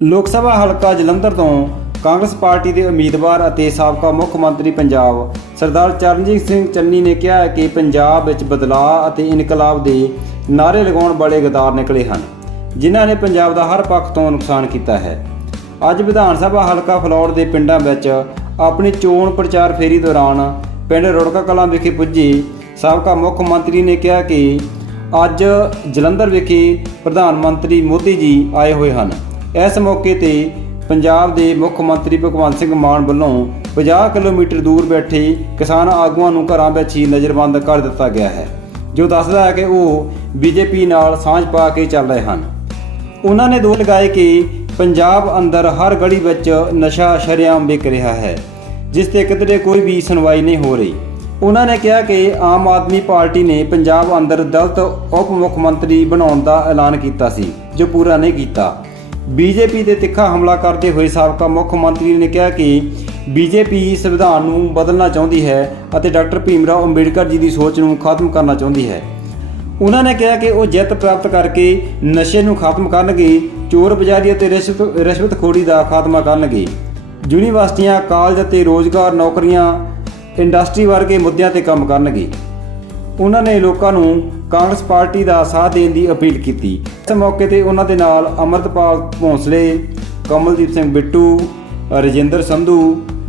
ਲੋਕ ਸਭਾ ਹਲਕਾ ਜਲੰਧਰ ਤੋਂ ਕਾਂਗਰਸ ਪਾਰਟੀ ਦੇ ਉਮੀਦਵਾਰ ਅਤੇ ਸਾਬਕਾ ਮੁੱਖ ਮੰਤਰੀ ਪੰਜਾਬ ਸਰਦਾਰ ਚਰਨਜੀਤ ਸਿੰਘ ਚੰਨੀ ਨੇ ਕਿਹਾ ਕਿ ਪੰਜਾਬ ਵਿੱਚ ਬਦਲਾਅ ਅਤੇ ਇਨਕਲਾਬ ਦੇ ਨਾਅਰੇ ਲਗਾਉਣ ਵਾਲੇ ਗਦਾਰ ਨਿਕਲੇ ਹਨ, ਜਿਨ੍ਹਾਂ ਨੇ ਪੰਜਾਬ ਦਾ ਹਰ ਪੱਖ ਤੋਂ ਨੁਕਸਾਨ ਕੀਤਾ ਹੈ। ਅੱਜ ਵਿਧਾਨ ਸਭਾ ਹਲਕਾ ਫਲੌਰ ਦੇ ਪਿੰਡਾਂ ਵਿੱਚ ਆਪਣੀ ਚੋਣ ਪ੍ਰਚਾਰ ਫੇਰੀ ਦੌਰਾਨ ਪਿੰਡ ਰੁੜਕਾ ਕਲਾਂ ਵਿਖੇ ਪੁੱਜੀ ਸਾਬਕਾ ਮੁੱਖ ਮੰਤਰੀ ਨੇ ਕਿਹਾ ਕਿ ਅੱਜ ਜਲੰਧਰ ਵਿਖੇ ਪ੍ਰਧਾਨ ਮੰਤਰੀ ਮੋਦੀ ਜੀ ਆਏ ਹੋਏ ਹਨ। ਇਸ ਮੌਕੇ ਤੇ ਪੰਜਾਬ ਦੇ ਮੁੱਖ ਮੰਤਰੀ ਭਗਵੰਤ ਸਿੰਘ ਮਾਨ ਵੱਲੋਂ 50 ਕਿਲੋਮੀਟਰ ਦੂਰ ਬੈਠੇ ਕਿਸਾਨ ਆਗੂਆਂ ਨੂੰ ਘਰਾਂ ਵਿੱਚ ਹੀ ਨਜ਼ਰਬੰਦ ਕਰ ਦਿੱਤਾ ਗਿਆ ਹੈ। ਜੋ ਦੱਸਦਾ ਹੈ ਕਿ ਉਹ ਬੀਜੇਪੀ ਨਾਲ ਸਾਂਝ ਪਾ ਕੇ ਚੱਲ ਰਹੇ ਹਨ। ਉਹਨਾਂ ਨੇ ਦੋਸ਼ ਲਗਾਏ ਕਿ ਪੰਜਾਬ ਅੰਦਰ ਹਰ ਗਲੀ ਵਿੱਚ ਨਸ਼ਾ ਸ਼ਰੇਆਮ ਵਿਕ ਰਿਹਾ ਹੈ, ਜਿਸ ਤੇ ਕਿਤੇ ਕੋਈ ਵੀ ਸੁਣਵਾਈ ਨਹੀਂ ਹੋ ਰਹੀ। ਉਹਨਾਂ ਨੇ ਕਿਹਾ ਕਿ ਆਮ ਆਦਮੀ ਪਾਰਟੀ ਨੇ ਪੰਜਾਬ ਅੰਦਰ ਦਲਤ ਉਪ ਮੁੱਖ ਮੰਤਰੀ ਬਣਾਉਣ ਦਾ ਐਲਾਨ ਕੀਤਾ ਸੀ, ਜੋ ਪੂਰਾ ਨਹੀਂ ਕੀਤਾ। ਬੀਜੇਪੀ ਤੇ ਤਿੱਖਾ ਹਮਲਾ ਕਰਦੇ ਹੋਏ ਸਾਬਕਾ ਮੁੱਖ ਮੰਤਰੀ ਨੇ ਕਿਹਾ ਕਿ ਬੀਜੇਪੀ ਸੰਵਿਧਾਨ ਨੂੰ ਬਦਲਣਾ ਚਾਹੁੰਦੀ ਹੈ ਅਤੇ ਡਾਕਟਰ ਭੀਮਰਾਓ ਅੰਬੇਡਕਰ ਜੀ ਦੀ ਸੋਚ ਨੂੰ ਖਤਮ ਕਰਨਾ ਚਾਹੁੰਦੀ ਹੈ। ਉਹਨਾਂ ਨੇ ਕਿਹਾ ਕਿ ਉਹ ਜਿੱਤ ਪ੍ਰਾਪਤ ਕਰਕੇ ਨਸ਼ੇ ਨੂੰ ਖਤਮ ਕਰਨਗੇ, ਚੋਰ ਬਜ਼ਾਰੀ ਅਤੇ ਰਿਸ਼ਵਤ ਰਿਸ਼ਵਤਖੋਰੀ ਦਾ ਖਾਤਮਾ ਕਰਨਗੇ। ਯੂਨੀਵਰਸਿਟੀਆਂ, ਕਾਲਜ ਅਤੇ ਰੋਜ਼ਗਾਰ ਨੌਕਰੀਆਂ, ਇੰਡਸਟਰੀ ਵਰਗੇ ਮੁੱਦਿਆਂ ਤੇ ਕੰਮ ਕਰਨਗੇ। ਉਹਨਾਂ ਨੇ ਲੋਕਾਂ ਨੂੰ ਕਾਂਗਰਸ ਪਾਰਟੀ ਦਾ ਸਾਥ ਦੇਣ ਦੀ ਅਪੀਲ ਕੀਤੀ। ਇਸ ਮੌਕੇ ਤੇ ਉਹਨਾਂ ਦੇ ਨਾਲ ਅਮਰਤਪਾਲ ਭੋਂਸਲੇ, ਕਮਲਦੀਪ ਸਿੰਘ ਬਿੱਟੂ, ਰਜਿੰਦਰ ਸੰਧੂ,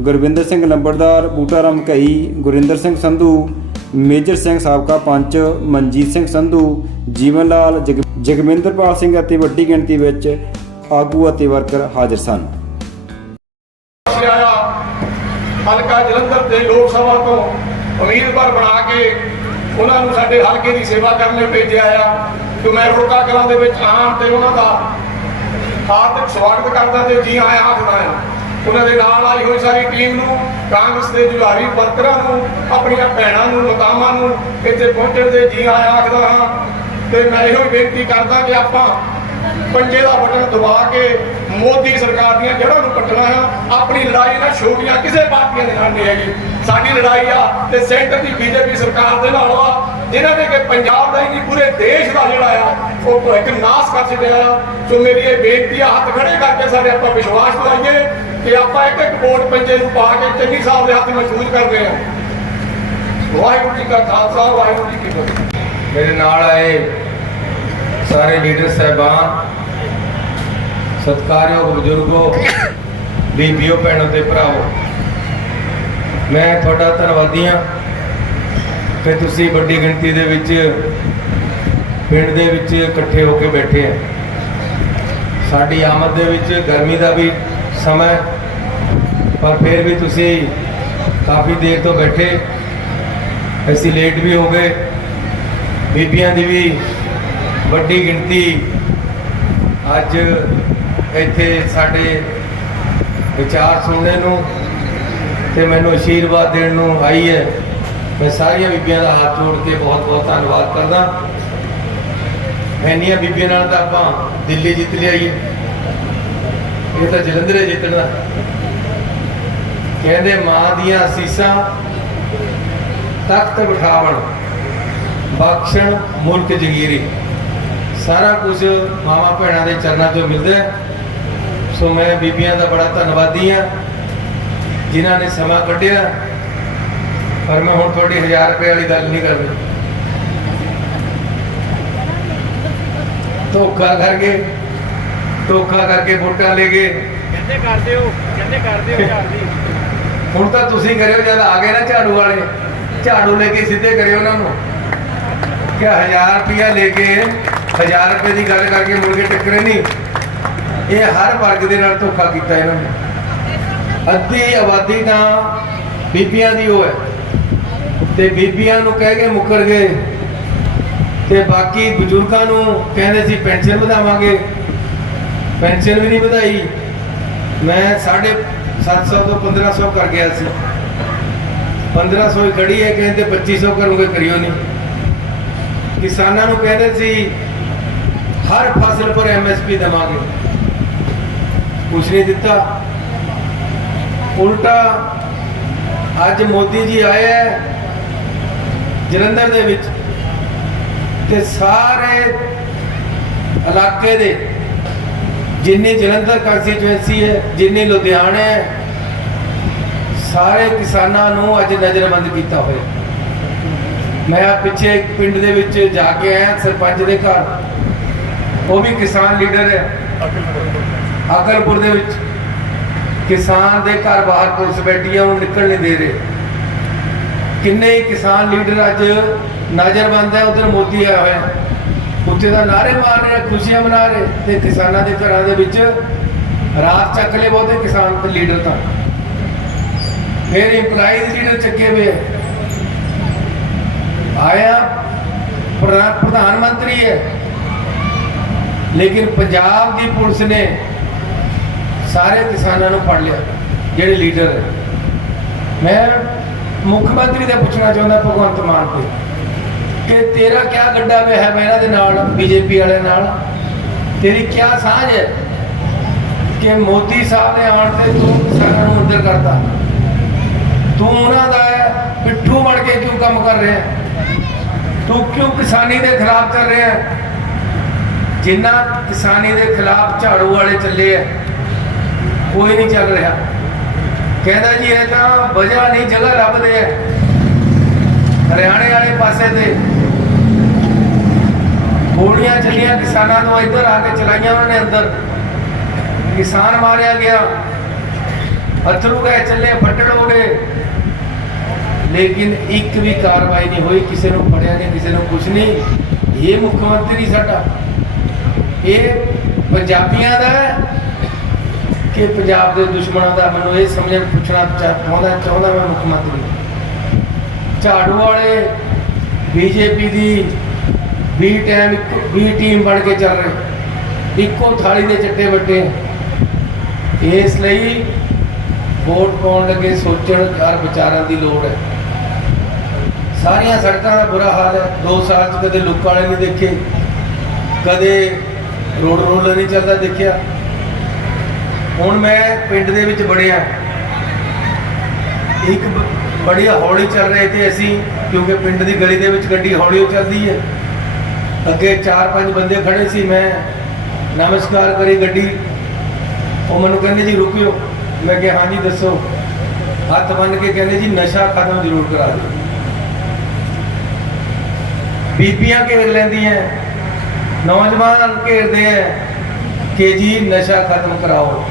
ਗੁਰਵਿੰਦਰ ਸਿੰਘ ਲੰਬੜਦਾਰ ਬੂਟਾ ਰਾਮ ਘਈ, ਗੁਰਿੰਦਰ ਸਿੰਘ ਸੰਧੂ, ਮੇਜਰ ਸਿੰਘ ਸਾਬਕਾ ਪੰਚ, ਮਨਜੀਤ ਸਿੰਘ ਸੰਧੂ, ਜੀਵਨ ਲਾਲ, ਜਗ- ਜਗਮਿੰਦਰਪਾਲ ਸਿੰਘ ਅਤੇ ਵੱਡੀ ਗਿਣਤੀ ਵਿੱਚ ਆਗੂ ਅਤੇ ਵਰਕਰ ਹਾਜ਼ਰ ਸਨ। ਹਲਕਾ ਜਲੰਧਰ ਦੇ ਲੋਕ ਸਭਾ ਤੋਂ ਉਮੀਦਵਾਰ ਬਣਾ ਕੇ ਉਹਨਾਂ ਨੂੰ ਸਾਡੇ ਹਲਕੇ ਦੀ ਸੇਵਾ ਕਰਨ ਲਈ ਭੇਜਿਆ ਆ ਕਿ ਮੈਂ ਰੋਕਾ ਕਲਾਂ ਦੇ ਵਿੱਚ ਆਉਣ ਤੇ ਉਹਨਾਂ ਦਾ ਹਾਰਦਿਕ ਸਵਾਗਤ ਕਰਦਾ ਤੇ ਜੀ ਆਇਆ ਆਖਦਾ ਆ। ਉਹਨਾਂ ਦੇ ਨਾਲ ਆਈ ਹੋਈ ਸਾਰੀ ਟੀਮ ਨੂੰ, ਕਾਂਗਰਸ ਦੇ ਜੁਲਾਰੀ ਵਰਕਰਾਂ ਨੂੰ, ਆਪਣੀਆਂ ਭੈਣਾਂ ਨੂੰ, ਮਕਾਮਾਂ ਨੂੰ ਇੱਥੇ ਪਹੁੰਚਣ ਦੇ ਜੀ ਆਇਆ ਆਖਦਾ ਹਾਂ। ਤੇ ਮੈਂ ਇਹੋ ਹੀ ਬੇਨਤੀ ਕਰਦਾ ਕਿ ਆਪਾਂ ਪੰਜੇ ਦਾ ਬਟਨ ਦਬਾ ਕੇ ਮੋਦੀ ਸਰਕਾਰ ਦੀਆਂ ਜੜ੍ਹਾਂ ਨੂੰ ਪੱਟਣਾ ਆ ਆਪਣੀ ਲੜਾਈ ਨਾ ਛੋਟੀਆਂ ਕਿਸੇ ਪਾਰਟੀਆਂ ਦੇ ਨਾਲ ਨਹੀਂ ਹੈਗੀ। ਸਾਡੀ ਲੜਾਈ ਆ ਤੇ ਸੈਂਟਰ ਦੀ ਬੀਜੇਪੀ ਸਰਕਾਰ ਦੇ ਨਾਲ ਆ। ਜਿਨ੍ਹਾਂ ਨੇ ਕਿ ਪੰਜਾਬ ਦਾ ਹੀ ਨਹੀਂ, ਪੂਰੇ ਦੇਸ਼ ਦਾ ਜਿਹੜਾ ਆ, ਉਹ ਭਵਿੱਖ ਨਾਸ ਕਰ ਛੱਡਿਆ ਸੋ ਮੇਰੀ ਇਹ ਬੇਨਤੀ ਆ, ਹੱਥ ਖੜੇ ਕਰਕੇ ਸਾਡੇ ਆਪਾਂ ਵਿਸ਼ਵਾਸ ਦਿਲਾਈਏ ਕਿ ਆਪਾਂ ਇੱਕ ਇੱਕ ਵੋਟ ਪੰਜੇ ਨੂੰ ਪਾ ਕੇ ਚੰਨੀ ਸਾਹਿਬ ਦੇ ਹੱਥ ਮਹਿਸੂਸ ਕਰਦੇ ਆ। ਵਾਹਿਗੁਰੂ ਜੀ ਕਾ ਖਾਲਸਾ, ਵਾਹਿਗੁਰੂ ਜੀ ਕੀ ਫਤਿਹ। ਮੇਰੇ ਨਾਲ ਆਏ ਸਾਰੇ ਲੀਡਰ ਸਹਿਬਾਨ, ਸਤਿਕਾਰਯੋਗ ਬਜ਼ੁਰਗੋ, ਬੀਬੀਓ, ਭੈਣੋ ਤੇ ਭਰਾਵੋ, ਮੈਂ ਤੁਹਾਡਾ ਧੰਨਵਾਦੀ ਹਾਂ ਕਿ ਤੁਸੀਂ ਵੱਡੀ ਗਿਣਤੀ ਦੇ ਵਿੱਚ ਪਿੰਡ ਦੇ ਵਿੱਚ ਇਕੱਠੇ ਹੋ ਕੇ ਬੈਠੇ ਆ। ਸਾਡੀ ਆਮਦ ਦੇ ਵਿੱਚ ਗਰਮੀ ਦਾ ਵੀ ਸਮਾਂ ਪਰ ਫਿਰ ਵੀ ਤੁਸੀਂ ਕਾਫੀ ਦੇਰ ਤੋਂ ਬੈਠੇ, ਅਸੀਂ ਲੇਟ ਵੀ ਹੋ ਗਏ, ਬੀਬੀਆਂ ਦੀ ਵੀ ਵੱਡੀ ਗਿਣਤੀ ਅੱਜ ਇੱਥੇ ਸਾਡੇ ਵਿਚਾਰ ਸੁਣਨੇ ਨੂੰ ਤੇ ਮੈਨੂੰ ਆਸ਼ੀਰਵਾਦ ਦੇਣ ਨੂੰ ਆਈ ਹੈ। ਮੈਂ ਸਾਰੀਆਂ ਬੀਬੀਆਂ ਦਾ ਹੱਥ ਜੋੜ ਕੇ ਬਹੁਤ ਬਹੁਤ ਧੰਨਵਾਦ ਕਰਦਾ। ਇੰਨੀਆਂ ਬੀਬੀਆਂ ਨਾਲ ਤਾਂ ਆਪਾਂ ਦਿੱਲੀ ਜਿੱਤ ਲਿਆਈ ਇਹ ਤਾਂ ਜਲੰਧਰੇ ਜਿੱਤਣਾ। ਕਹਿੰਦੇ ਮਾਂ ਦੀਆਂ ਅਸੀਸਾਂ ਤਖਤ ਬਿਠਾਵਣ, ਬਖਸ਼ਣ ਮੁਲਕ ਜਗੀਰੀ। ਸਾਰਾ ਕੁਝ ਮਾਵਾ ਭੈਣਾਂ ਦੇ ਚਰਨਾਂ ਤੋਂ ਮਿਲਦਾ ਹੈ। ਸੋ ਮੈਂ ਬੀਬੀਆਂ ਦਾ ਬੜਾ ਧੰਨਵਾਦੀ ਹਾਂ ਜਿਨ੍ਹਾਂ ਨੇ ਸਮਾਂ ਕੱਢਿਆ। ਪਰ ਮੈਂ ਹੁਣ ਤੁਹਾਡੀ 1000 ਰੁਪਏ ਵਾਲੀ ਗੱਲ ਨਹੀਂ ਕਰਨੀ ਧੋਖਾ ਕਰਕੇ ਧੋਖਾ ਕਰਕੇ ਵੋਟਾਂ ਲੈ ਗਏ ਕਹਿੰਦੇ ਕਰਦੇ ਹੋ ਕਹਿੰਦੇ ਕਰਦੇ ਹੋ ਘਰ ਦੀ। ਹੁਣ ਤਾਂ ਤੁਸੀਂ ਕਰਿਓ ਜਦ ਆ ਗਏ ਨਾ ਝਾੜੂ ਵਾਲੇ। ਝਾੜੂ ਲੈ ਕੇ ਸਿੱਧੇ ਕਰਿਓ ਉਹਨਾਂ ਨੂੰ। ਕਿ 1000 ਰੁਪਇਆ ਲੈ ਕੇ 1000 ਰੁਪਏ ਦੀ ਗੱਲ ਕਰਕੇ ਮੁੜ ਕੇ ਟੱਕਰੇ ਨਹੀਂ। ਇਹ ਹਰ ਵਰਗ ਦੇ ਨਾਲ ਧੋਖਾ ਕੀਤਾ ਇਹਨਾਂ ਨੇ। ਅੱਧੀ ਆਬਾਦੀ ਤਾਂ ਬੀਬੀਆਂ ਦੀ ਉਹ ਹੈ। ਤੇ ਬੀਬੀਆਂ ਨੂੰ ਕਹਿ ਕੇ ਮੁੱਕਰ ਗਏ। ਤੇ ਬਾਕੀ ਬਜ਼ੁਰਗਾਂ ਨੂੰ ਕਹਿੰਦੇ ਸੀ, ਪੈਨਸ਼ਨ ਵਧਾਵਾਂਗੇ। ਪੈਨਸ਼ਨ ਵੀ ਨਹੀਂ ਵਧਾਈ। ਮੈਂ 750 ਤੋਂ 1500 ਕਰ ਗਿਆ ਸੀ। 1500 ਹੀ ਖੜੀ ਹੈ, ਕਹਿੰਦੇ 2500 ਕਰੂੰਗੇ, ਕਰਿਓ ਨਹੀਂ। ਕਿਸਾਨਾਂ ਨੂੰ ਕਹਿੰਦੇ ਸੀ ਹਰ ਫਸਲ ਪਰ ਐਮਐਸਪੀ ਦੇਵਾਂਗੇ। ਕੁਝ ਨਹੀਂ ਦਿੱਤਾ। ਉਲਟਾ ਅੱਜ ਮੋਦੀ ਜੀ ਆਏ ਹੈ ਜਲੰਧਰ ਦੇ ਵਿੱਚ ਤੇ ਸਾਰੇ ਇਲਾਕੇ ਦੇ ਜਿੰਨੀ ਜਲੰਧਰ ਕੰਸਟੀਚੁਐਂਸੀ ਹੈ ਜਿੰਨੀ ਲੁਧਿਆਣਾ ਹੈ ਸਾਰੇ ਕਿਸਾਨਾਂ ਨੂੰ ਅੱਜ ਨਜ਼ਰਬੰਦ ਕੀਤਾ ਹੋਇਆ। ਮੈਂ ਆ ਪਿੱਛੇ ਇੱਕ ਪਿੰਡ ਦੇ ਵਿੱਚ ਜਾ ਕੇ ਆਇਆ, ਸਰਪੰਚ ਦੇ ਘਰ। ਉਹ ਵੀ ਕਿਸਾਨ ਲੀਡਰ ਹੈ ਅਕਲਪੁਰ ਦੇ ਵਿੱਚ। ਕਿਸਾਨ ਦੇ ਘਰ ਬਾਹਰ ਪੁਲਿਸ ਬੈਠੀ ਹੈ ਉਹ ਨਿਕਲ ਨਹੀਂ ਦੇ ਰਹੇ। ਕਿੰਨੇ ਕਿਸਾਨ ਲੀਡਰ ਅੱਜ ਨਜ਼ਰਬੰਦ ਹੈ ਉਧਰ ਮੋਦੀ ਆਇਆ ਹੋਇਆ। ਹੈ। ਦਾ ਨਾਰੇ ਮਾਰ ਰਹੇ ਖੁਸ਼ੀਆਂ ਮਨਾ ਰਹੇ। ਤੇ ਕਿਸਾਨਾਂ ਦੇ ਘਰਾਂ ਦੇ ਵਿੱਚ ਰਾਤ ਚੱਕ ਲਏ ਬਹੁਤੇ ਕਿਸਾਨ ਤੇ ਲੀਡਰ ਤਾਂ। ਫਿਰ ਇੰਪਲਾਈਜ਼ ਲੀਡਰ ਚੱਕੇ ਹੋਏ ਆਇਆ, ਪ੍ਰਧਾਨ ਮੰਤਰੀ ਹੈ। ਲੇਕਿਨ ਪੰਜਾਬ ਦੀ ਪੁਲਿਸ ਨੇ ਸਾਰੇ ਕਿਸਾਨਾਂ ਨੂੰ ਫੜ ਲਿਆ, ਜਿਹੜੇ ਲੀਡਰ ਮੈਂ ਮੁੱਖ ਮੰਤਰੀ ਦਾ ਪੁੱਛਣਾ ਚਾਹੁੰਦਾ ਭਗਵੰਤ ਮਾਨ ਤੇ ਕਿ ਤੇਰਾ ਕੀ ਗੱਡਾ ਵੇ ਹੈ ਇਹਨਾਂ ਦੇ ਨਾਲ, ਬੀਜੇਪੀ ਵਾਲਿਆਂ ਨਾਲ? ਤੇਰੀ ਕੀ ਸਾਂਝ ਹੈ ਕਿ ਮੋਦੀ ਸਾਹਿਬ ਨੇ ਆਉਣ ਤੇ ਤੂੰ ਕਿਸਾਨਾਂ ਨੂੰ ਅੰਦਰ ਕਰਤਾ? ਤੂੰ ਉਹਨਾਂ ਦਾ ਪਿੱਠੂ ਮੜ ਕੇ ਕਿਉਂ ਕੰਮ ਕਰ ਰਿਹਾ? ਤੂੰ ਕਿਉਂ ਕਿਸਾਨੀ ਦੇ ਖਿਲਾਫ ਚੱਲ ਰਿਹਾ? ਜਿੰਨਾ ਕਿਸਾਨੀ ਦੇ ਖਿਲਾਫ ਝਾੜੂ ਵਾਲੇ ਚੱਲੇ ਆ, ਕੋਈ ਨਹੀਂ ਚੱਲ ਰਿਹਾ। ਕਹਿੰਦਾ ਜੀ, ਇਹ ਤਾਂ ਵਜ੍ਹਾ ਨਹੀਂ, ਜਗ੍ਹਾ ਲੱਭਦੇ ਆ। ਹਰਿਆਣੇ ਵਾਲੇ ਪਾਸੇ ਤੇ ਗੋਲੀਆਂ ਚੱਲੀਆਂ, ਕਿਸਾਨਾਂ ਤੋਂ ਇੱਧਰ ਆ ਕੇ ਚਲਾਈਆਂ ਉਹਨਾਂ ਨੇ ਅੰਦਰ। ਕਿਸਾਨ ਮਾਰਿਆ ਗਿਆ। ਅਥਰੂ ਗਏ, ਚੱਲੇ, ਫੱਟੜ ਹੋ ਗਏ। ਲੇਕਿਨ ਇੱਕ ਵੀ ਕਾਰਵਾਈ ਨਹੀਂ ਹੋਈ, ਕਿਸੇ ਨੂੰ ਫੜਿਆ ਨਹੀਂ, ਕਿਸੇ ਨੂੰ ਕੁਝ ਨਹੀਂ। ਇਹ ਮੁੱਖ ਮੰਤਰੀ ਸਾਡਾ। ਇਹ ਪੰਜਾਬੀਆਂ ਦਾ ਕਿ ਪੰਜਾਬ ਦੇ ਦੁਸ਼ਮਣਾਂ ਦਾ? ਮੈਨੂੰ ਇਹ ਸਮਝਣ ਪੁੱਛਣਾ ਚਾਹੁੰਦਾ ਚਾਹੁੰਦਾ ਮੈਂ ਮੁੱਖ ਮੰਤਰੀ। ਝਾੜੂ ਵਾਲੇ ਬੀਜੇਪੀ ਦੀ ਵੀ ਟਾਈਮ ਵੀ ਟੀਮ ਬਣ ਕੇ ਚੱਲ ਰਹੇ। ਇੱਕੋ ਥਾਲੀ ਦੇ ਚੱਟੇ ਵੱਟੇ। ਇਸ ਲਈ ਵੋਟ ਪਾਉਣ ਲੱਗੇ ਸੋਚਣ ਯਾਰ ਵਿਚਾਰਾਂ ਦੀ ਲੋੜ ਹੈ। ਸਾਰੀਆਂ ਸੜਕਾਂ ਦਾ ਬੁਰਾ ਹਾਲ ਹੈ। 2 ਸਾਲ ਚ ਕਦੇ ਲੋਕਾਂ ਵਾਲੇ ਨਹੀਂ ਦੇਖੇ। ਕਦੇ ਰੋਡ ਰੋਲਰ ਨਹੀਂ ਚੱਲਦਾ ਦੇਖਿਆ। ਹੁਣ ਮੈਂ ਪਿੰਡ ਦੇ ਵਿੱਚ ਬੜਿਆ ਇੱਕ ਬੜੀ ਹੌਲੀ ਚੱਲ ਰਹੇ ਤੇ ਅਸੀਂ, ਕਿਉਂਕਿ ਪਿੰਡ ਦੀ ਗਲੀ ਦੇ ਵਿੱਚ ਗੱਡੀ ਹੌਲੀ ਹੋ ਚੱਲਦੀ ਹੈ। ਅੱਗੇ ਚਾਰ ਪੰਜ ਬੰਦੇ ਖੜੇ ਸੀ, ਮੈਂ ਨਮਸਕਾਰ ਕਰੀ ਗੱਡੀ। ਉਹ ਮੈਨੂੰ ਕਹਿੰਦੇ ਜੀ, ਰੁਕਿਓ। ਮੈਂ ਕਿਹਾ, ਹਾਂਜੀ, ਦੱਸੋ। ਹੱਥ ਬੰਨ ਕੇ ਕਹਿੰਦੇ ਜੀ, ਨਸ਼ਾ ਖਤਮ ਜ਼ਰੂਰ ਕਰਾ ਦਿਓ। ਬੀਬੀਆਂ ਘੇਰ ਲੈਂਦੀਆਂ। ਨੌਜਵਾਨ ਘੇਰਦੇ ਆ ਕਿ ਜੀ ਨਸ਼ਾ ਖਤਮ ਕਰਾਓ।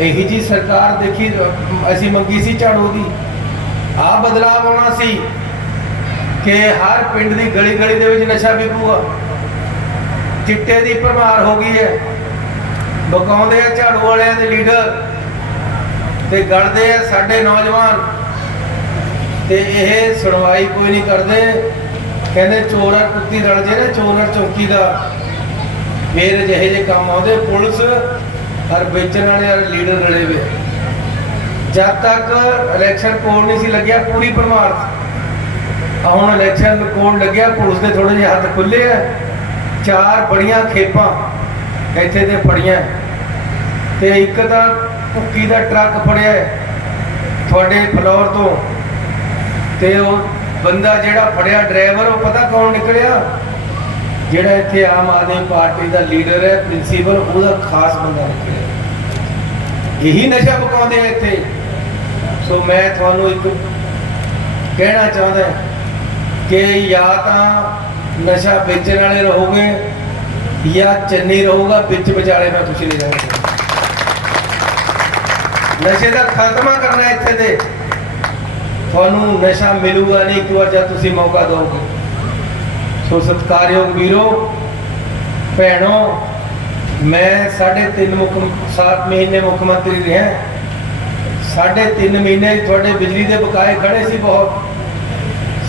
ਇਹੀ ਜੀ ਸਰਕਾਰ ਦੇਖੀ, ਅਸੀਂ ਮੰਗੀ ਸੀ ਝਾੜੂ ਦੀ। ਆ ਬਦਲਾਵ ਆਉਣਾ ਸੀ ਕਿ ਹਰ ਪਿੰਡ ਦੀ ਗਲੀ ਗਲੀ ਦੇ ਵਿੱਚ ਨਸ਼ਾ ਵਿਕੂਗਾ। ਚਿੱਟੇ ਦੀ ਭਰਮਾਰ ਹੋ ਗਈ ਹੈ। ਬਕਾਉਂਦੇ ਆ ਝਾੜੂ ਵਾਲਿਆਂ ਦੇ ਲੀਡਰ ਤੇ ਗੜਦੇ ਆ ਸਾਡੇ ਨੌਜਵਾਨ। ਤੇ ਇਹ ਸੁਣਵਾਈ ਕੋਈ ਨਹੀਂ ਕਰਦੇ। ਕਹਿੰਦੇ ਚੋਰ ਕੁੱਤੀ ਰਲ ਜੇ ਚੋਰ ਚੌਕੀ ਦਾ। ਫੇਰ ਜਿਹੇ ਜੇ ਕੰਮ ਆਉਂਦੇ, ਪੁਲਿਸ ਔਰ ਵੇਚਣ ਵਾਲੇ ਔਰ ਲੀਡਰ ਰਲੇ ਵੇ। ਜਦ ਤੱਕ ਇਲੈਕਸ਼ਨ ਕੋਡ ਨਹੀਂ ਸੀ ਲੱਗਿਆ ਪੂਰੀ ਭਰਮਾਰ ਹੁਣ ਇਲੈਕਸ਼ਨ ਕੋਡ ਲੱਗਿਆ, ਪੁਲਿਸ ਦੇ ਥੋੜੇ ਜਿਹੇ ਹੱਥ ਖੁੱਲੇ ਆ। ਚਾਰ ਬੜੀਆਂ ਖੇਪਾਂ ਇੱਥੇ ਤੇ ਫੜੀਆਂ। ਤੇ ਇੱਕ ਤਾਂ ਭੁੱਕੀ ਦਾ ਟਰੱਕ ਫੜਿਆ ਤੁਹਾਡੇ ਫਲੋਰ ਤੋਂ। ਤੇ ਉਹ ਬੰਦਾ ਜਿਹੜਾ ਫੜਿਆ ਡਰਾਈਵਰ, ਉਹ ਪਤਾ ਕੌਣ ਨਿਕਲਿਆ? ਜਿਹੜਾ ਇੱਥੇ ਆਮ ਆਦਮੀ ਪਾਰਟੀ ਦਾ ਲੀਡਰ ਹੈ, ਪ੍ਰਿੰਸੀਪਲ, ਉਹਦਾ ਖਾਸ ਬੰਦਾ ਨਿਕਲਿਆ। ਇਹੀ ਨਸ਼ਾ ਪਕਾਉਂਦੇ ਆ ਇੱਥੇ। ਸੋ ਮੈਂ ਤੁਹਾਨੂੰ ਇੱਕ ਕਹਿਣਾ ਚਾਹੁੰਦਾ ਕਿ ਜਾਂ ਤਾਂ ਨਸ਼ਾ ਵੇਚਣ ਵਾਲੇ ਰਹੋਗੇ, ਜਾਂ ਚੰਨੀ ਰਹੂਗਾ, ਵਿੱਚ ਵਿਚਾਲੇ ਮੈਂ ਕੁਛ ਨਹੀਂ ਰਹੂੰਗਾ। ਨਸ਼ੇ ਦਾ ਖਾਤਮਾ ਕਰਨਾ ਇੱਥੇ ਦੇ ਤੁਹਾਨੂੰ ਨਸ਼ਾ ਮਿਲੂਗਾ ਨਹੀਂ, ਇੱਕ ਵਾਰ ਜਦ ਤੁਸੀਂ ਮੌਕਾ ਦਿਓਗੇ। ਸੋ ਸਤਿਕਾਰਯੋਗ ਵੀਰੋ, ਭੈਣੋ, ਮੈਂ ਸਾਢੇ ਤਿੰਨ ਮੁੱਖ 7 ਮਹੀਨੇ ਮੁੱਖ ਮੰਤਰੀ ਰਿਹਾ। ਸਾਢੇ ਤਿੰਨ ਮਹੀਨੇ ਤੁਹਾਡੇ ਬਿਜਲੀ ਦੇ ਬਕਾਏ ਖੜੇ ਸੀ ਬਹੁਤ।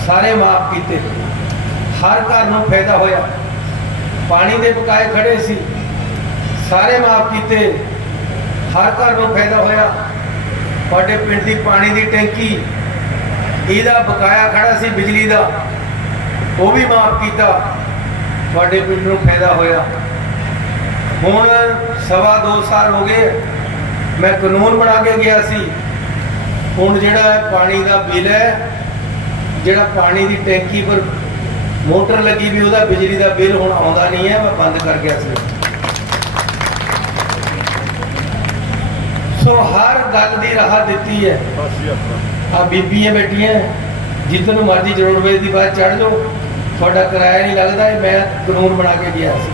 ਸਾਰੇ ਮਾਫ ਕੀਤੇ। ਹਰ ਘਰ ਨੂੰ ਫਾਇਦਾ ਹੋਇਆ। ਪਾਣੀ ਦੇ ਬਕਾਏ ਖੜੇ ਸੀ। ਸਾਰੇ ਮਾਫ ਕੀਤੇ। ਹਰ ਘਰ ਨੂੰ ਫਾਇਦਾ ਹੋਇਆ। ਤੁਹਾਡੇ ਪਿੰਡ ਦੀ ਪਾਣੀ ਦੀ ਟੈਂਕੀ ਇਹਦਾ ਬਕਾਇਆ ਖੜਾ ਸੀ ਬਿਜਲੀ ਦਾ। ਉਹ ਵੀ ਮਾਫ ਕੀਤਾ। ਤੁਹਾਡੇ ਪਿੰਡ ਨੂੰ ਫਾਇਦਾ ਹੋਇਆ। ਹੁਣ ਸਵਾ 2 ਸਾਲ ਹੋ ਗਏ। ਮੈਂ ਕਾਨੂੰਨ ਬਣਾ ਕੇ ਗਿਆ ਸੀ। ਹੁਣ ਜਿਹੜਾ ਪਾਣੀ ਦਾ ਬਿੱਲ ਹੈ, ਜਿਹੜਾ ਪਾਣੀ ਦੀ ਟੈਂਕੀ ਪਰ ਮੋਟਰ ਲੱਗੀ ਵੀ ਉਹਦਾ ਬਿਜਲੀ ਦਾ ਬਿੱਲ ਹੁਣ ਆਉਂਦਾ ਨਹੀਂ ਹੈ, ਮੈਂ ਬੰਦ ਕਰ ਗਿਆ ਸੀ। ਸੋ ਹਰ ਗੱਲ ਦੀ ਰਾਹ ਦਿੱਤੀ ਹੈ। ਆ ਬੀਬੀਆਂ ਬੈਠੀਆਂ ਜਿੱਦਨ ਨੂੰ ਮਰਜ਼ੀ ਜਰੂਰ ਰੁਪਏ ਦੀ ਬਾਤ ਚੜ ਜਾਓ। ਤੁਹਾਡਾ ਕਿਰਾਇਆ ਨਹੀਂ ਲੱਗਦਾ, ਇਹ ਮੈਂ ਕਾਨੂੰਨ ਬਣਾ ਕੇ ਗਿਆ ਸੀ।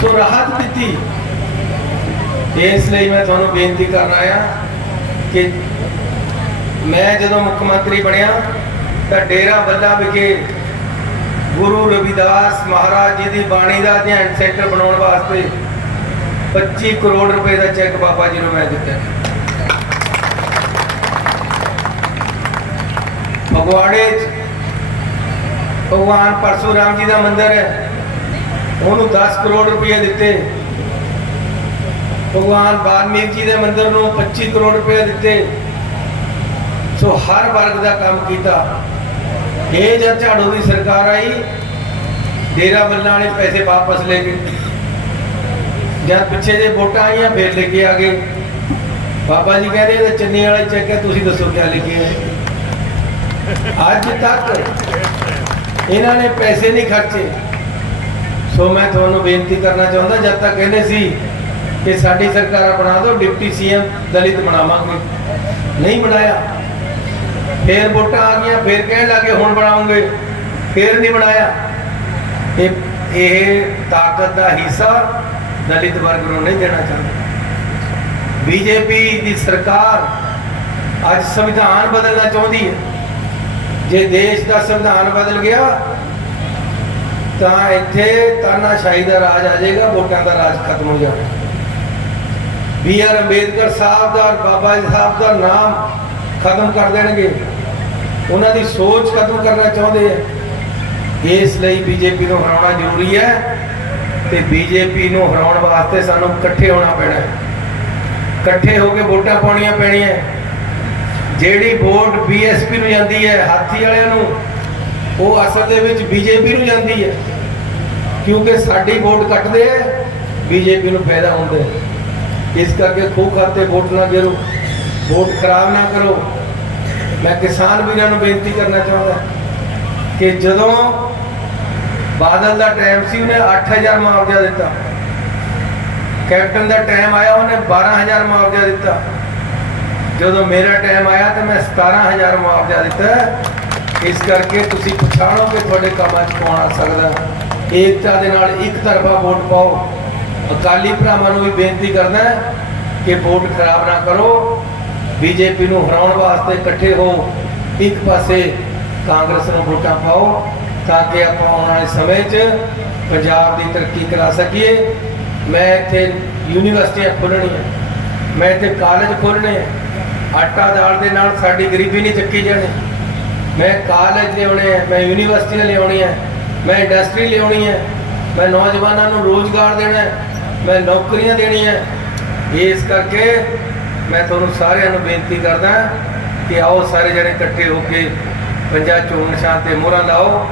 ਸੋ ਰਾਹਤ ਦਿੱਤੀ। ਇਸ ਲਈ ਮੈਂ ਤੁਹਾਨੂੰ ਬੇਨਤੀ ਕਰਨ ਆਇਆ ਕਿ ਮੈਂ ਜਦੋਂ ਮੁੱਖ ਮੰਤਰੀ ਬਣਿਆ, ਤਾਂ ਡੇਰਾ ਬੱਲਾ ਵਿਖੇ ਗੁਰੂ ਰਵਿਦਾਸ ਮਹਾਰਾਜ ਜੀ ਦੀ ਬਾਣੀ ਦਾ ਅਧਿਐਨ ਸੈਂਟਰ ਬਣਾਉਣ ਵਾਸਤੇ 25 ਕਰੋੜ ਰੁਪਏ ਦਾ ਚੈੱਕ ਬਾਬਾ ਜੀ ਨੂੰ ਮੈਂ ਦਿੱਤਾ। ਫਗਵਾੜੇ 'ਚ। ਭਗਵਾਨ ਪਰਸ਼ੂਰਾਮ ਜੀ ਦਾ ਮੰਦਿਰ ਹੈ। ਉਹਨੂੰ 10 ਕਰੋੜ ਰੁਪਏ ਦਿੱਤੇ। ਭਗਵਾਨ ਵਾਲਮੀਕ ਜੀ ਦੇ ਮੰਦਿਰ ਨੂੰ 25 ਕਰੋੜ ਰੁਪਏ ਦਿੱਤੇ। ਸੋ ਹਰ ਵਰਗ ਦਾ ਕੰਮ ਕੀਤਾ। ਇਹ ਜਦ ਝਾੜੂ ਦੀ ਸਰਕਾਰ ਆਈ, ਡੇਰਾ ਬੱਲਾ ਵਾਲੇ ਪੈਸੇ ਵਾਪਸ ਲੈ ਗਏ। ਜਦ ਪਿੱਛੇ ਜੇ ਵੋਟਾਂ ਆਈਆਂ, ਫੇਰ ਲੈ ਕੇ ਆ ਗਏ। ਬਾਬਾ ਜੀ ਕਹਿੰਦੇ ਇਹ ਚੰਨੀ ਵਾਲੇ ਚੈੱਕ ਹੈ, ਤੁਸੀਂ ਦੱਸੋ ਕਿਆ ਲਿਖੇ ਹੈ? ਅੱਜ ਤੱਕ ਇਹਨਾਂ ਨੇ ਪੈਸੇ ਨਹੀਂ ਖਰਚੇ। ਸੋ ਮੈਂ ਤੁਹਾਨੂੰ ਬੇਨਤੀ ਕਰਨਾ ਚਾਹੁੰਦਾ, ਜਦ ਤੱਕ ਕਹਿੰਦੇ ਸੀ ਕਿ ਸਾਡੀ ਸਰਕਾਰ ਬਣਾ ਦਿਓ, ਡਿਪਟੀ ਸੀਐਮ ਦਲਿਤ ਬਣਾਵਾਂਗੇ। ਨਹੀਂ ਬਣਾਇਆ। ਫੇਰ ਵੋਟਾਂ ਆ ਗਈਆਂ, ਫੇਰ ਕਹਿਣ ਲੱਗੇ ਹੁਣ ਬਣਾਉਂਗੇ, ਫੇਰ ਨਹੀਂ ਬਣਾਇਆ। ਇਹ ਇਹ ਤਾਕਤ ਦਾ ਹਿੱਸਾ ਦਲਿਤ ਵਰਗ ਨੂੰ ਨਹੀਂ ਦੇਣਾ ਚਾਹੁੰਦੇ। ਬੀਜੇਪੀ ਦੀ ਸਰਕਾਰ ਅੱਜ ਸੰਵਿਧਾਨ ਬਦਲਣਾ ਚਾਹੁੰਦੀ ਹੈ। ਜੇ ਦੇਸ਼ ਦਾ ਸੰਵਿਧਾਨ ਬਦਲ ਗਿਆ, ਤਾਂ ਇੱਥੇ ਤਾਨਾਸ਼ਾਹੀ ਦਾ ਰਾਜ ਆ ਜਾਏਗਾ, ਵੋਟਾਂ ਦਾ ਰਾਜ ਖਤਮ ਹੋ ਜਾਏਗਾ ਬੀ ਆਰ ਅੰਬੇਦਕਰ ਸਾਹਿਬ ਦਾ ਬਾਬਾ ਜੀ ਸਾਹਿਬ ਦਾ ਨਾਮ ਖਤਮ ਕਰ ਦੇਣਗੇ। ਉਹਨਾਂ ਦੀ ਸੋਚ ਖਤਮ ਕਰਨਾ ਚਾਹੁੰਦੇ ਆ। ਇਸ ਲਈ ਬੀਜੇਪੀ ਨੂੰ ਹਰਾਉਣਾ ਜ਼ਰੂਰੀ ਹੈ ਤੇ ਬੀਜੇਪੀ ਨੂੰ ਹਰਾਉਣ ਵਾਸਤੇ ਸਾਨੂੰ ਇਕੱਠੇ ਹੋਣਾ ਪੈਣਾ ਹੈ। ਇਕੱਠੇ ਹੋ ਕੇ ਵੋਟਾਂ ਪਾਉਣੀਆਂ ਪੈਣੀਆਂ ਜਿਹੜੀ ਵੋਟ ਬੀਐਸਪੀ ਨੂੰ ਜਾਂਦੀ ਹੈ, ਹਾਥੀ ਵਾਲਿਆਂ ਨੂੰ, ਉਹ ਅਸਲ ਦੇ ਵਿੱਚ ਬੀਜੇਪੀ ਨੂੰ ਜਾਂਦੀ ਹੈ। ਕਿਉਂਕਿ ਸਾਡੀ ਵੋਟ ਕੱਟਦੇ ਆ ਬੀਜੇਪੀ ਨੂੰ ਫਾਇਦਾ ਹੁੰਦਾ ਇਸ ਕਰਕੇ ਖੂਹ ਖਾਤੇ ਵੋਟ ਨਾ ਗਿਰੋ, ਵੋਟ ਖਰਾਬ ਨਾ ਕਰੋ। ਮੈਂ ਕਿਸਾਨ ਵੀਰਾਂ ਨੂੰ ਬੇਨਤੀ ਕਰਨਾ ਚਾਹੁੰਦਾ ਕਿ ਜਦੋਂ ਬਾਦਲ ਦਾ ਟਾਈਮ ਸੀ, ਉਹਨੇ 8000 ਮੁਆਵਜ਼ਾ ਦਿੱਤਾ। ਕੈਪਟਨ ਦਾ ਟਾਈਮ ਆਇਆ, ਉਹਨੇ 12000 ਮੁਆਵਜ਼ਾ ਦਿੱਤਾ। ਜਦੋਂ ਮੇਰਾ ਟਾਈਮ ਆਇਆ ਤਾਂ ਮੈਂ 17000 ਮੁਆਵਜ਼ਾ ਦਿੱਤਾ। ਇਸ ਕਰਕੇ ਤੁਸੀਂ ਪਛਾਣੋ ਕਿ ਤੁਹਾਡੇ ਕੰਮਾਂ 'ਚ ਕੌਣ ਆ ਸਕਦਾ। ਏਕਤਾ ਦੇ ਨਾਲ ਇੱਕ ਤਰਫਾ ਵੋਟ ਪਾਓ। ਅਕਾਲੀ ਭਰਾਵਾਂ ਨੂੰ ਵੀ ਬੇਨਤੀ ਕਰਦਾ ਕਿ ਵੋਟ ਖਰਾਬ ਨਾ ਕਰੋ। ਬੀਜੇਪੀ ਨੂੰ ਹਰਾਉਣ ਵਾਸਤੇ ਇਕੱਠੇ ਹੋ ਇੱਕ ਪਾਸੇ ਕਾਂਗਰਸ ਨੂੰ ਵੋਟਾਂ ਪਾਓ ਤਾਂ ਕਿ ਆਪਾਂ ਆਉਣ ਵਾਲੇ ਸਮੇਂ 'ਚ ਪੰਜਾਬ ਦੀ ਤਰੱਕੀ ਕਰਾ ਸਕੀਏ। ਮੈਂ ਇੱਥੇ ਯੂਨੀਵਰਸਿਟੀਆਂ ਖੋਲ੍ਹਣੀਆਂ। ਮੈਂ ਇੱਥੇ ਕਾਲਜ ਖੋਲ੍ਹਣੇ ਆ। ਆਟਾ ਦਾਲ ਦੇ ਨਾਲ ਸਾਡੀ ਗਰੀਬੀ ਨਹੀਂ ਚੱਕੀ ਜਾਣੀ। ਮੈਂ ਕਾਲਜ ਲਿਆਉਣੇ ਆ, ਮੈਂ ਯੂਨੀਵਰਸਿਟੀਆਂ ਲਿਆਉਣੀਆਂ ਮੈਂ ਇੰਡਸਟਰੀ ਲਿਆਉਣੀ ਹੈ ਮੈਂ ਨੌਜਵਾਨਾਂ ਨੂੰ ਰੋਜ਼ਗਾਰ ਦੇਣਾ, ਮੈਂ ਨੌਕਰੀਆਂ ਦੇਣੀਆਂ। ਇਸ ਕਰਕੇ ਮੈਂ ਤੁਹਾਨੂੰ ਸਾਰਿਆਂ ਨੂੰ ਬੇਨਤੀ ਕਰਦਾ ਕਿ ਆਓ ਸਾਰੇ ਜਣੇ ਇਕੱਠੇ ਹੋ ਕੇ ਪੰਜਾਬ ਚੋਣ ਨਿਸ਼ਾਨ ਤੇ ਮੋਹਰਾਂ ਲਾਓ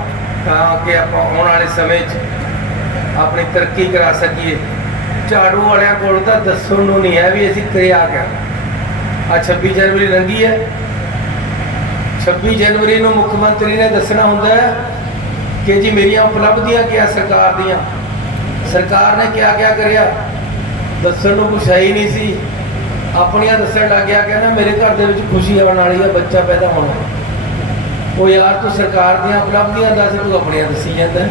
ਤਾਂ ਕਿ ਆਪਾਂ ਆਉਣ ਵਾਲੇ ਸਮੇਂ 'ਚ ਆਪਣੀ ਤਰੱਕੀ ਕਰਾ ਸਕੀਏ। ਝਾੜੂ ਵਾਲਿਆਂ ਕੋਲ ਤਾਂ ਦੱਸਣ ਨੂੰ ਨਹੀਂ ਹੈ ਵੀ ਅਸੀਂ ਕਰਿਆ ਕਿਆ ਆ 26 ਜਨਵਰੀ ਲੰਘੀ ਹੈ। 26 ਜਨਵਰੀ ਨੂੰ ਮੁੱਖ ਮੰਤਰੀ ਨੇ ਦੱਸਣਾ ਹੁੰਦਾ ਹੈ ਕਿ ਜੀ ਮੇਰੀਆਂ ਉਪਲਬਧੀਆਂ ਕੀ ਆ ਸਰਕਾਰ ਦੀਆਂ? ਸਰਕਾਰ ਨੇ ਕਿਆ ਕਿਆ ਕਰਿਆ? ਦੱਸਣ ਨੂੰ ਕੁਛ ਹੈ ਹੀ ਨਹੀਂ ਸੀ। ਆਪਣੀਆਂ ਦੱਸਣ ਲੱਗ ਗਿਆ, ਕਹਿੰਦਾ ਮੇਰੇ ਘਰ ਦੇ ਵਿੱਚ ਖੁਸ਼ੀ ਆਉਣ ਵਾਲੀ ਹੈ, ਬੱਚਾ ਪੈਦਾ ਹੋਣਾ ਉਹ ਯਾਰ ਤੂੰ ਸਰਕਾਰ ਦੀਆਂ ਉਪਲਬਧੀਆਂ ਦੱਸ, ਤੂੰ ਆਪਣੀਆਂ ਦੱਸੀ ਜਾਂਦਾ ਹੈ।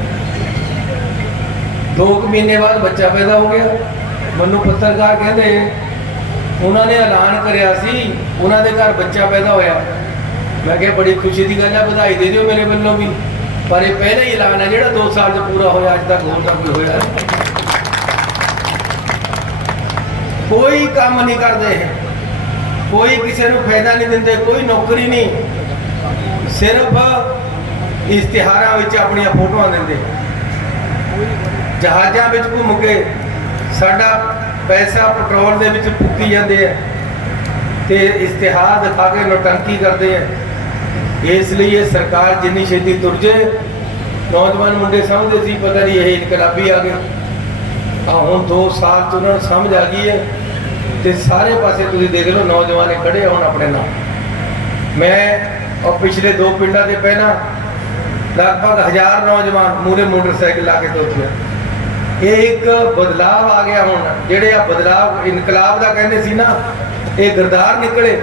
ਦੋ ਕੁ ਮਹੀਨੇ ਬਾਅਦ ਬੱਚਾ ਪੈਦਾ ਹੋ ਗਿਆ। ਮੈਨੂੰ ਪੱਤਰਕਾਰ ਕਹਿੰਦੇ ਉਹਨਾਂ ਨੇ ਐਲਾਨ ਕਰਿਆ ਸੀ, ਉਹਨਾਂ ਦੇ ਘਰ ਬੱਚਾ ਪੈਦਾ ਹੋਇਆ। ਮੈਂ ਕਿਹਾ, ਬੜੀ ਖੁਸ਼ੀ ਦੀ ਗੱਲ ਹੈ ਵਧਾਈ ਦੇ ਦਿਓ ਮੇਰੇ ਵੱਲੋਂ ਵੀ। ਪਰ ਇਹ ਪਹਿਲਾ ਹੀ ਐਲਾਨ ਹੈ ਜਿਹੜਾ 2 ਸਾਲ 'ਚ ਪੂਰਾ ਹੋਇਆ, ਅੱਜ ਤੱਕ ਹੋਰ ਤਾਂ ਕੋਈ ਹੋਇਆ ਕੋਈ ਕੰਮ ਨਹੀਂ ਕਰਦੇ। ਕੋਈ ਕਿਸੇ ਨੂੰ ਫਾਇਦਾ ਨਹੀਂ ਦਿੰਦੇ, ਕੋਈ ਨੌਕਰੀ ਨਹੀਂ। ਸਿਰਫ ਇਸ਼ਤਿਹਾਰਾਂ ਵਿੱਚ ਆਪਣੀਆਂ ਫੋਟੋਆਂ ਦਿੰਦੇ। ਜਹਾਜ਼ਾਂ ਵਿੱਚ ਘੁੰਮ ਕੇ ਸਾਡਾ ਪੈਸਾ ਪੈਟਰੋਲ ਦੇ ਵਿੱਚ ਫੁੱਕੀ ਜਾਂਦੇ ਆ ਤੇ ਇਸ਼ਤਿਹਾਰ ਦਿਖਾ ਕੇ ਨੋਟੰਕੀ ਕਰਦੇ ਆ। ਇਸ ਲਈ ਇਹ ਸਰਕਾਰ ਜਿੰਨੀ ਛੇਤੀ ਤੁਰ ਜੇ, ਨੌਜਵਾਨ ਮੁੰਡੇ ਸਮਝਦੇ ਸੀ, ਪਤਾ ਨਹੀਂ ਇਹ ਇਨਕਲਾਬੀ ਆ ਗਏ ਆ ਹੁਣ 2 ਸਾਲ ਤੋਂ ਉਹਨਾਂ ਨੂੰ ਸਮਝ ਆ ਗਈ ਹੈ ਤੇ ਸਾਰੇ ਪਾਸੇ ਤੁਸੀਂ ਦੇਖ ਲਓ, ਨੌਜਵਾਨ ਖੜੇ ਹੋਣ ਆਪਣੇ ਨਾਲ। ਮੈਂ ਉਹ ਪਿਛਲੇ ਦੋ ਪਿੰਡਾਂ ਦੇ ਪਹਿਲਾਂ ਲਗਭਗ ਹਜ਼ਾਰ ਨੌਜਵਾਨ ਮੂਰੇ ਮੋਟਰਸਾਈਕਲ ਲਾ ਕੇ ਤੁਰਦੇ ਇਹ ਇੱਕ ਬਦਲਾਵ ਆ ਗਿਆ ਹੁਣ। ਜਿਹੜੇ ਆ ਬਦਲਾਵ ਇਨਕਲਾਬ ਦਾ ਕਹਿੰਦੇ ਸੀ ਨਾ, ਇਹ ਗਰਦਾਰ ਨਿਕਲੇ।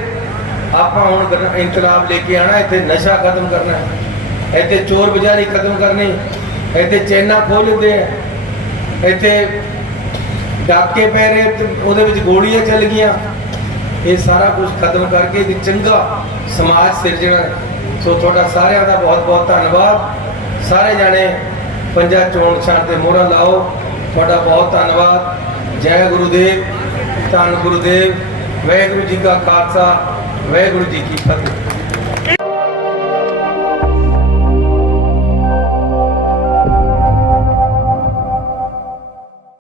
ਆਪਾਂ ਹੁਣ ਇਨਕਲਾਬ ਲੈ ਕੇ ਆਣਾ ਇੱਥੇ ਨਸ਼ਾ ਖਤਮ ਕਰਨਾ ਹੈ। ਇੱਥੇ ਚੋਰ ਬਜ਼ਾਰੀ ਖਤਮ ਕਰਨੀ ਇੱਥੇ ਚੈਨਾ ਖੋਲ ਦਿੰਦੇ ਆ ਇੱਥੇ ਡਾਕੇ ਪੈ ਰਹੇ, ਤੇ ਉਹਦੇ ਵਿੱਚ ਗੋਲੀਆਂ ਚੱਲ ਗਈਆਂ। ਇਹ ਸਾਰਾ ਕੁਝ ਖਤਮ ਕਰਕੇ ਇੱਕ ਚੰਗਾ ਸਮਾਜ ਸਿਰਜਣਾ ਸੋ ਤੁਹਾਡਾ ਸਾਰਿਆਂ ਦਾ ਬਹੁਤ ਬਹੁਤ ਧੰਨਵਾਦ। ਸਾਰੇ ਜਾਣੇ ਪੰਜਾ ਚੋਣ ਛਾਣ ਤੇ ਮੋਹਰਾਂ ਲਾਓ। ਤੁਹਾਡਾ ਬਹੁਤ ਧੰਨਵਾਦ। ਜੈ ਗੁਰੂਦੇਵ, ਧੰਨ ਗੁਰੂਦੇਵ, ਵਾਹਿਗੁਰੂ ਜੀ ਕਾ ਖਾਲਸਾ, ਵਾਹਿਗੁਰੂ ਜੀ ਕੀ ਫਤਿਹ।